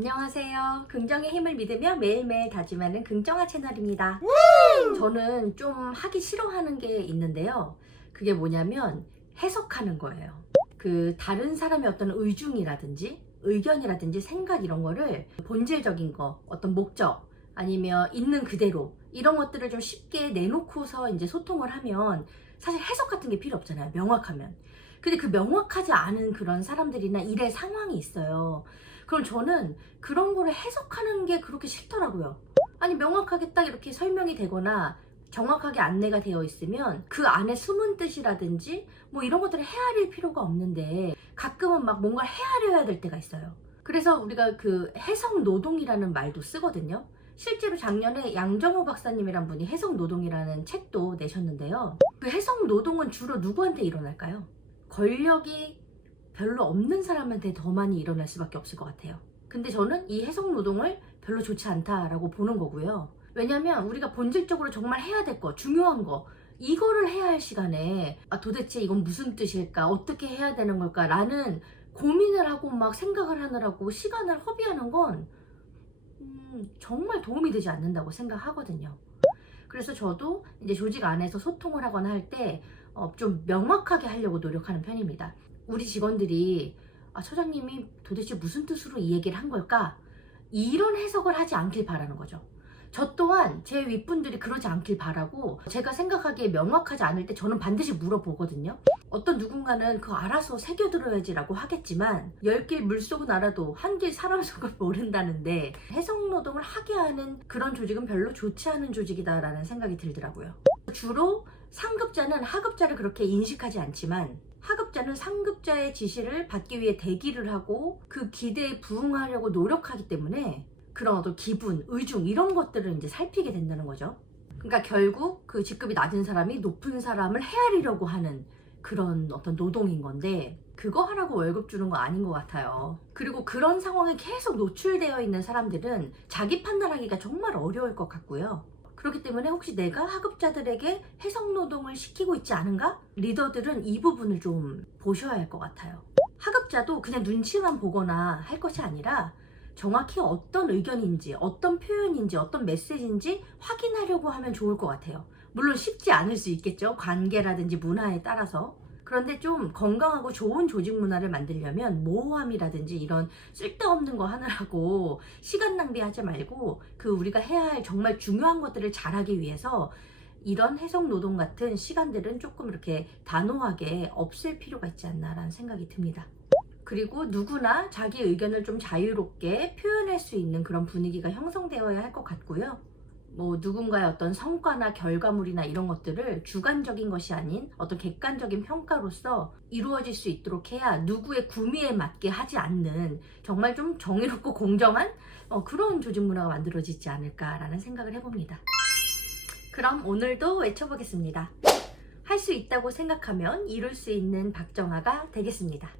안녕하세요. 긍정의 힘을 믿으며 매일매일 다짐하는 긍정화 채널입니다. 저는 좀 하기 싫어하는 게 있는데요. 그게 뭐냐면 해석하는 거예요. 다른 사람의 어떤 의중이라든지 의견이라든지 생각 이런 거를 본질적인 거, 어떤 목적 아니면 있는 그대로 이런 것들을 좀 쉽게 내놓고서 이제 소통을 하면 사실 해석 같은 게 필요 없잖아요. 명확하면. 근데 그 명확하지 않은 그런 사람들이나 일의 상황이 있어요. 그럼 저는 그런 거를 해석하는 게 그렇게 싫더라고요. 아니, 명확하게 딱 이렇게 설명이 되거나 정확하게 안내가 되어 있으면 그 안에 숨은 뜻이라든지 뭐 이런 것들을 헤아릴 필요가 없는데 가끔은 막 뭔가를 헤아려야 될 때가 있어요. 그래서 우리가 그 해석 노동이라는 말도 쓰거든요. 실제로 작년에 양정호 박사님이란 분이 해석 노동이라는 책도 내셨는데요. 그 해석 노동은 주로 누구한테 일어날까요? 권력이 별로 없는 사람한테 더 많이 일어날 수밖에 없을 것 같아요. 근데 저는 이 해석 노동을 별로 좋지 않다라고 보는 거고요. 왜냐면 우리가 본질적으로 정말 해야 될 거, 중요한 거, 이거를 해야 할 시간에 도대체 이건 무슨 뜻일까? 어떻게 해야 되는 걸까? 라는 고민을 하고 막 생각을 하느라고 시간을 허비하는 건 정말 도움이 되지 않는다고 생각하거든요. 그래서 저도 이제 조직 안에서 소통을 하거나 할 때 좀 명확하게 하려고 노력하는 편입니다. 우리 직원들이 처장님이 도대체 무슨 뜻으로 이 얘기를 한 걸까? 이런 해석을 하지 않길 바라는 거죠. 저 또한 제 윗분들이 그러지 않길 바라고 제가 생각하기에 명확하지 않을 때 저는 반드시 물어보거든요. 어떤 누군가는 그거 알아서 새겨들어야지라고 하겠지만 10길 물속은 알아도 1길 사람 속을 모른다는데 해석 노동을 하게 하는 그런 조직은 별로 좋지 않은 조직이다라는 생각이 들더라고요. 주로 상급자는 하급자를 그렇게 인식하지 않지만 하급자는 상급자의 지시를 받기 위해 대기를 하고 그 기대에 부응하려고 노력하기 때문에 그런 어떤 기분, 의중 이런 것들을 이제 살피게 된다는 거죠. 그러니까 결국 그 직급이 낮은 사람이 높은 사람을 헤아리려고 하는 그런 어떤 노동인 건데 그거 하라고 월급 주는 거 아닌 것 같아요. 그리고 그런 상황에 계속 노출되어 있는 사람들은 자기 판단하기가 정말 어려울 것 같고요. 그렇기 때문에 혹시 내가 하급자들에게 해석 노동을 시키고 있지 않은가? 리더들은 이 부분을 좀 보셔야 할 것 같아요. 하급자도 그냥 눈치만 보거나 할 것이 아니라 정확히 어떤 의견인지, 어떤 표현인지, 어떤 메시지인지 확인하려고 하면 좋을 것 같아요. 물론 쉽지 않을 수 있겠죠. 관계라든지 문화에 따라서. 그런데 좀 건강하고 좋은 조직 문화를 만들려면 모호함이라든지 이런 쓸데없는 거 하느라고 시간 낭비하지 말고 우리가 해야 할 정말 중요한 것들을 잘하기 위해서 이런 해석 노동 같은 시간들은 조금 이렇게 단호하게 없앨 필요가 있지 않나라는 생각이 듭니다. 그리고 누구나 자기 의견을 좀 자유롭게 표현할 수 있는 그런 분위기가 형성되어야 할 것 같고요. 뭐 누군가의 어떤 성과나 결과물이나 이런 것들을 주관적인 것이 아닌 어떤 객관적인 평가로서 이루어질 수 있도록 해야 누구의 구미에 맞게 하지 않는 정말 좀 정의롭고 공정한 그런 조직 문화가 만들어지지 않을까라는 생각을 해봅니다. 그럼 오늘도 외쳐보겠습니다. 할 수 있다고 생각하면 이룰 수 있는 박정아가 되겠습니다.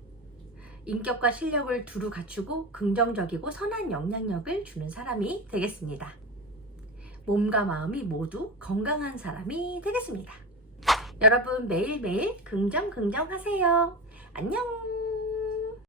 인격과 실력을 두루 갖추고 긍정적이고 선한 영향력을 주는 사람이 되겠습니다. 몸과 마음이 모두 건강한 사람이 되겠습니다. 여러분 매일매일 긍정하세요. 안녕!